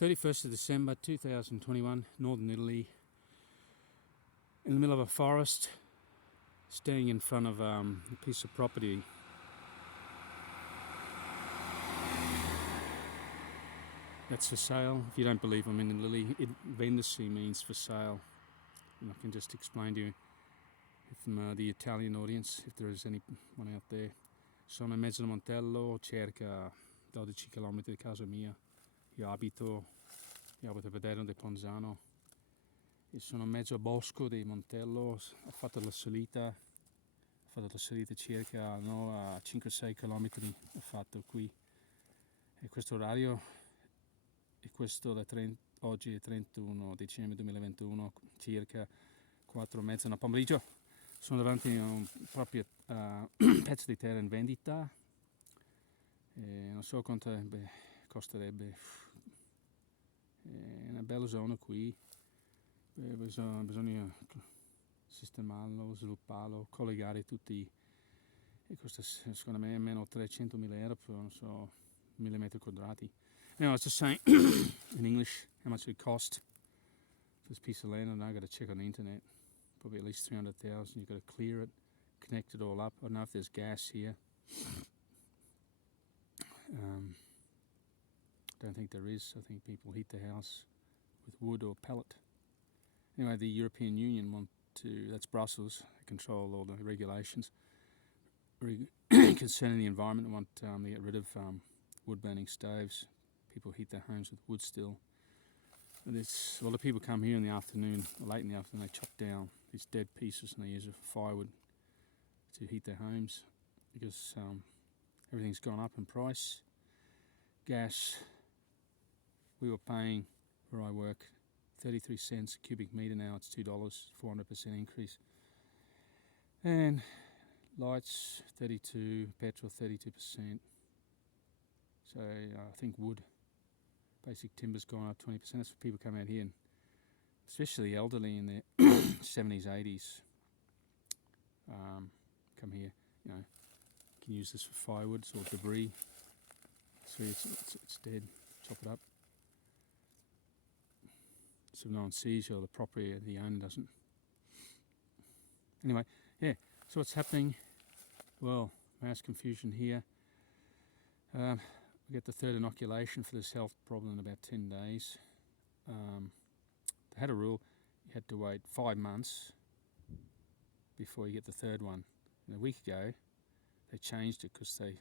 31st of December 2021, Northern Italy, in the middle of a forest, standing in front of a piece of property. That's for sale. If you don't believe I'm in Italy, vendersi means for sale. And I can just explain to you from the Italian audience, if there is anyone out there. Sono in mezzo al Montello, circa 12 km da casa mia. Io abito a Baderno di Ponzano e sono in mezzo al bosco di Montello. Ho fatto la salita circa a 5-6 km ho fatto qui, e questo orario è questo oggi è 31 dicembre 2021, circa 4:30 nel pomeriggio. Sono davanti a un proprio pezzo di terra in vendita e non so quanto costerebbe. È una bella zona qui, bisogna sistemarlo, svilupparlo, collegare tutti, e costa secondo me almeno 300.000 euro per, non so, 1.000 metri quadrati. Now I was just saying in English how much it would cost for this piece of land, and I got to check on the internet. Probably at least 300,000. You've got to clear it, connect it all up. I don't know if there's gas here. Don't think there is. I think people heat the house with wood or pellet. Anyway, the European Union that's Brussels, they control all the regulations concerning the environment. They want to get rid of wood burning stoves. People heat their homes with wood still. And a lot of people come here in the afternoon, or late in the afternoon, they chop down these dead pieces and they use it for firewood to heat their homes, because everything's gone up in price. Gas, we were paying where I work 33 cents a cubic metre, now it's $2, 400% increase. And lights 32, petrol 32%. So I think wood, basic timber's gone up 20%. That's what people come out here, and especially the elderly in their 70s, 80s, come here, can use this for firewood or debris. See, it's dead, chop it up. So no one sees you, or the property, the owner doesn't. Anyway, yeah, so what's happening? Well, mass confusion here. We get the third inoculation for this health problem in about 10 days. They had a rule, you had to wait 5 months before you get the third one. And a week ago, they changed it because they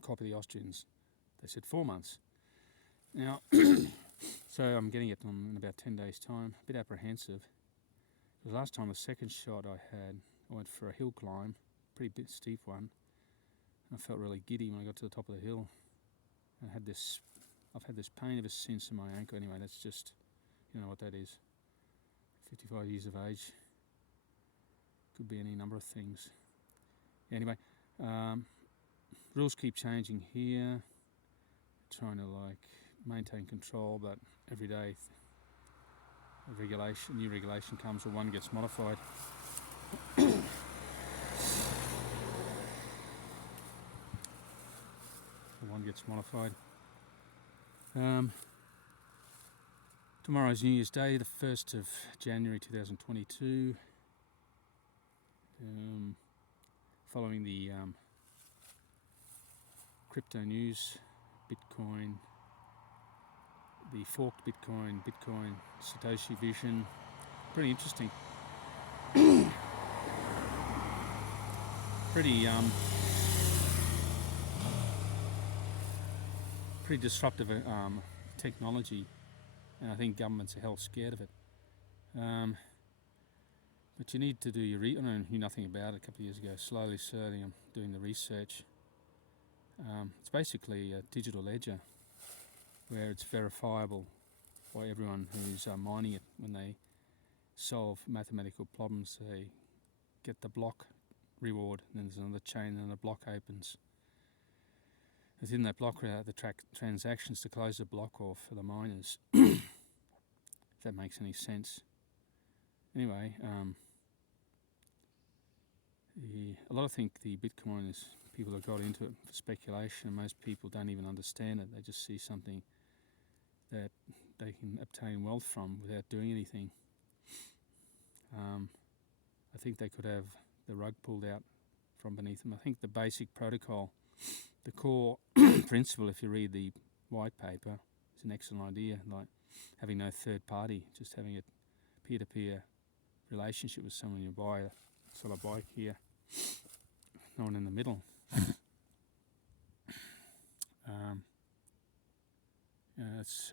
copied the Austrians, they said 4 months. Now, so I'm getting it in about 10 days' time. A bit apprehensive. Because last time, the second shot I went for a hill climb, pretty bit steep one. And I felt really giddy when I got to the top of the hill. And I've had this pain ever since in my ankle. Anyway, that's just, you know what that is. 55 years of age. Could be any number of things. Anyway, rules keep changing here. Trying to maintain control, but every day new regulation comes, or one gets modified. Tomorrow's New Year's Day, the 1st of January 2022. Following the crypto news, Bitcoin, the forked Bitcoin, Satoshi Vision, pretty interesting. Pretty disruptive technology, and I think governments are hell scared of it. But you need to do your I knew nothing about it a couple of years ago. Slowly I'm doing the research. It's basically a digital ledger where it's verifiable by everyone who's mining it. When they solve mathematical problems, they get the block reward, and then there's another chain, and the block opens. Within that block, the transactions to close the block off for the miners, if that makes any sense. Anyway, a lot of think the Bitcoin is, people have got into it for speculation, and most people don't even understand it. They just see something that they can obtain wealth from without doing anything. I think they could have the rug pulled out from beneath them. I think the basic protocol, the core principle, if you read the white paper, is an excellent idea, like having no third party, just having a peer-to-peer relationship with someone. You sell a bike here, no one in the middle. That's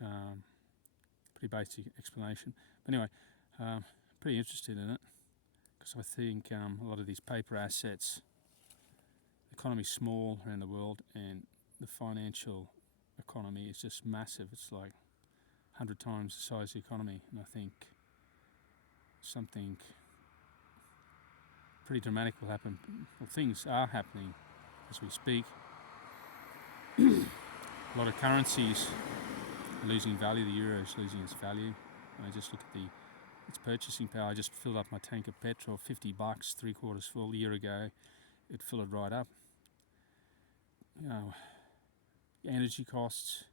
pretty basic explanation. But anyway, pretty interested in it because I think a lot of these paper assets, the economy's small around the world, and the financial economy is just massive. It's like 100 times the size of the economy, and I think something pretty dramatic will happen. Well, things are happening as we speak. A lot of currencies are losing value. The euro is losing its value. I just look at its purchasing power. I just filled up my tank of petrol, $50, 3/4 full. A year ago, it filled right up. Energy costs.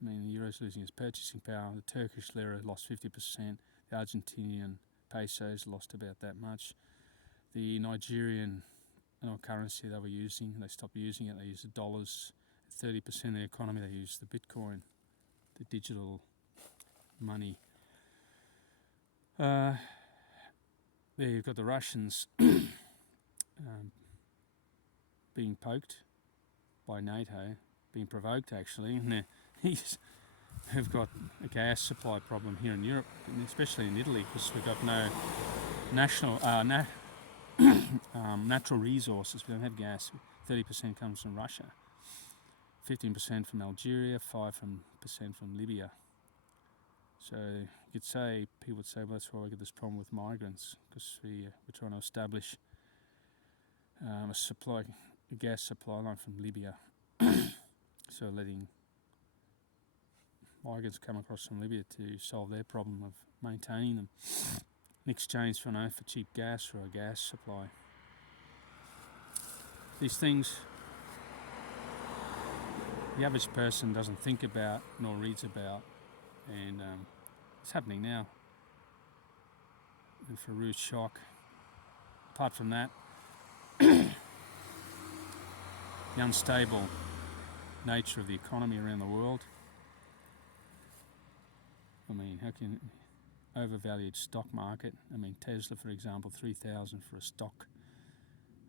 I mean, the euro's losing its purchasing power. The Turkish lira lost 50%. The Argentinian pesos lost about that much. The Nigerian currency they were using, they stopped using it. They used the dollars. 30% of the economy, they use the Bitcoin, the digital money. There you've got the Russians being poked by NATO, being provoked actually, and they've got a gas supply problem here in Europe, and especially in Italy, because we've got no natural resources. We don't have gas. 30% comes from Russia. 15% from Algeria, 5% from Libya. So you could say, people would say, well, that's why we get this problem with migrants, because we're trying to establish a gas supply line from Libya. So letting migrants come across from Libya to solve their problem of maintaining them in exchange for cheap gas or a gas supply. These things the average person doesn't think about nor reads about, and it's happening now. And for a rude shock. Apart from that, the unstable nature of the economy around the world. I mean, how can overvalued stock market? I mean, Tesla, for example, 3,000 for a stock.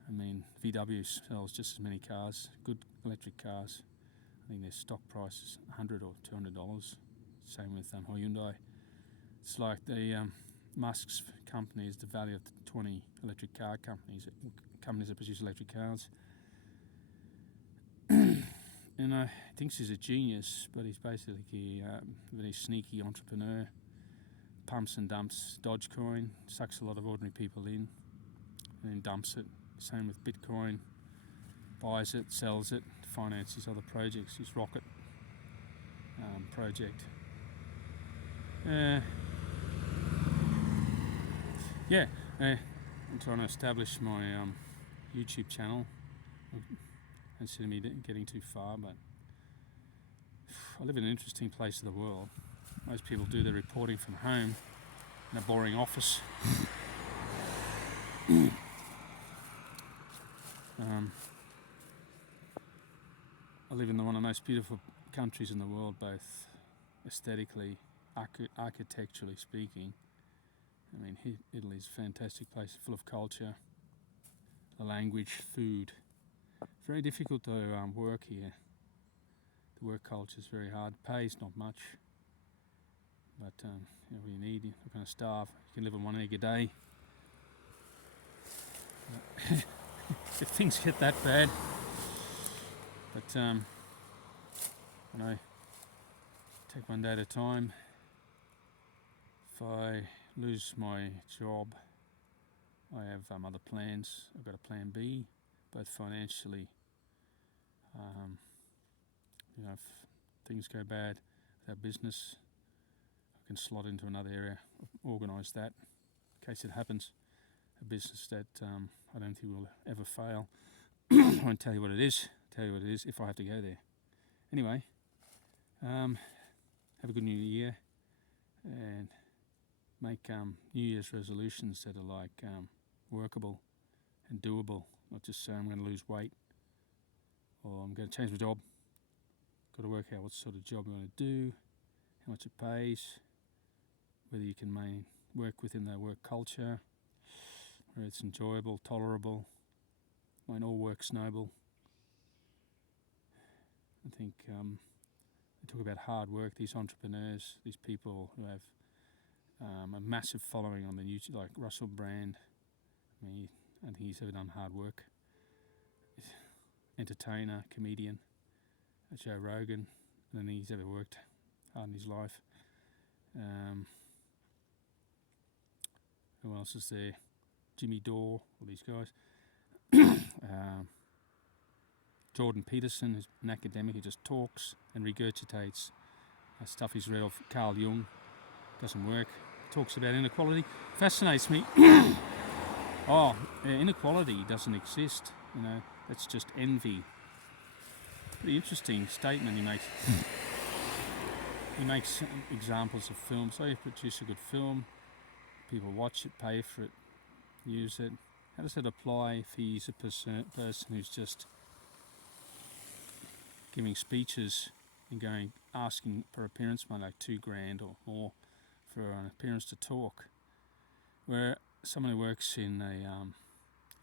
I mean, VW sells just as many cars, good electric cars. I think their stock price is $100 or $200. Same with Hyundai. It's like the Musk's company is the value of the 20 electric car companies that produce electric cars. And he thinks he's a genius, but he's basically a very sneaky entrepreneur. Pumps and dumps Dogecoin, sucks a lot of ordinary people in, and then dumps it. Same with Bitcoin. Buys it, sells it, finances other projects. His rocket project. I'm trying to establish my YouTube channel. I don't see me getting too far, but I live in an interesting place of the world. Most people do their reporting from home in a boring office. I live in one of the most beautiful countries in the world, both aesthetically, architecturally speaking. I mean, Italy's a fantastic place, full of culture, a language, food. Very difficult to work here. The work culture is very hard. Pays not much, but what you need, you're not going to starve. You can live on one egg a day. If things get that bad, but take one day at a time. If I lose my job, I have other plans. I've got a plan B, both financially. If things go bad with our business, I can slot into another area, organise that in case it happens. A business that I don't think will ever fail. I won't tell you what it is. If I have to go there. Anyway, have a good new year, and make New Year's resolutions that are like workable and doable. Not just say I'm going to lose weight or I'm going to change my job. Got to work out what sort of job you want to do, how much it pays, whether you can work within their work culture, whether it's enjoyable, tolerable, when all work's noble. I think they talk about hard work, these entrepreneurs, these people who have a massive following on the YouTube, like Russell Brand. I think he's ever done hard work. Entertainer, comedian, Joe Rogan. I don't think he's ever worked hard in his life. Who else is there? Jimmy Dore, all these guys. Jordan Peterson is an academic who just talks and regurgitates stuff he's read off Carl Jung. Doesn't work. Talks about inequality. Fascinates me. Inequality doesn't exist. That's just envy. Pretty interesting statement he makes. He makes examples of films. So you produce a good film, people watch it, pay for it, use it. How does that apply if he's a person who's just giving speeches and asking for appearance money, like $2,000 or more for an appearance to talk? Where someone who works in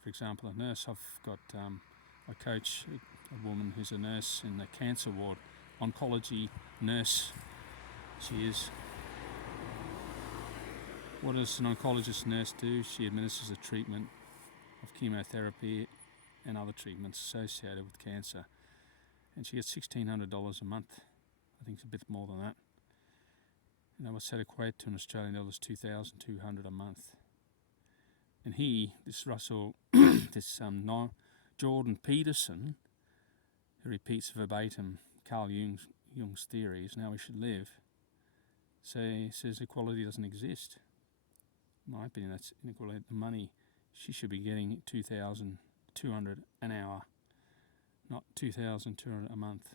for example, a nurse. I coach a woman who's a nurse in the cancer ward, oncology nurse. She is. What does an oncologist nurse do? She administers a treatment of chemotherapy and other treatments associated with cancer. And she gets $1,600 a month. I think it's a bit more than that. What's that equate to in Australian dollars? $2,200 a month. And this Russell, Jordan Peterson, who repeats verbatim Carl Jung's theories, how we should live, says equality doesn't exist. In my opinion, that's inequality. The money, she should be getting $2,200 an hour, not $2,200 a month.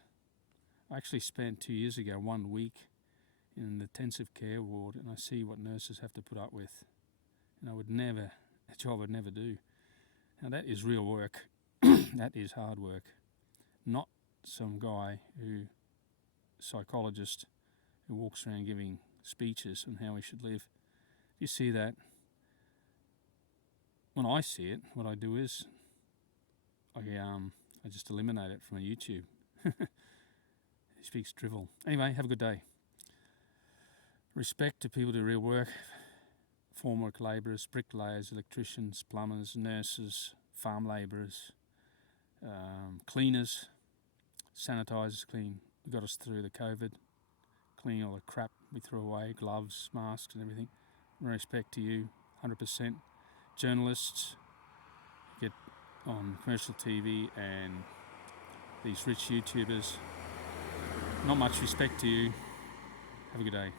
I actually spent 2 years ago 1 week in the intensive care ward, and I see what nurses have to put up with. And a job I'd never do. Now that is real work. That is hard work. Not some guy psychologist who walks around giving speeches on how we should live. You see that? When I see it, what I do is I just eliminate it from YouTube. He speaks drivel. Anyway, have a good day. Respect to people who do real work. Formwork labourers, bricklayers, electricians, plumbers, nurses, farm labourers, cleaners, sanitisers got us through the COVID, cleaning all the crap we threw away, gloves, masks and everything. Respect to you, 100%. Journalists get on commercial TV and these rich YouTubers, not much respect to you. Have a good day.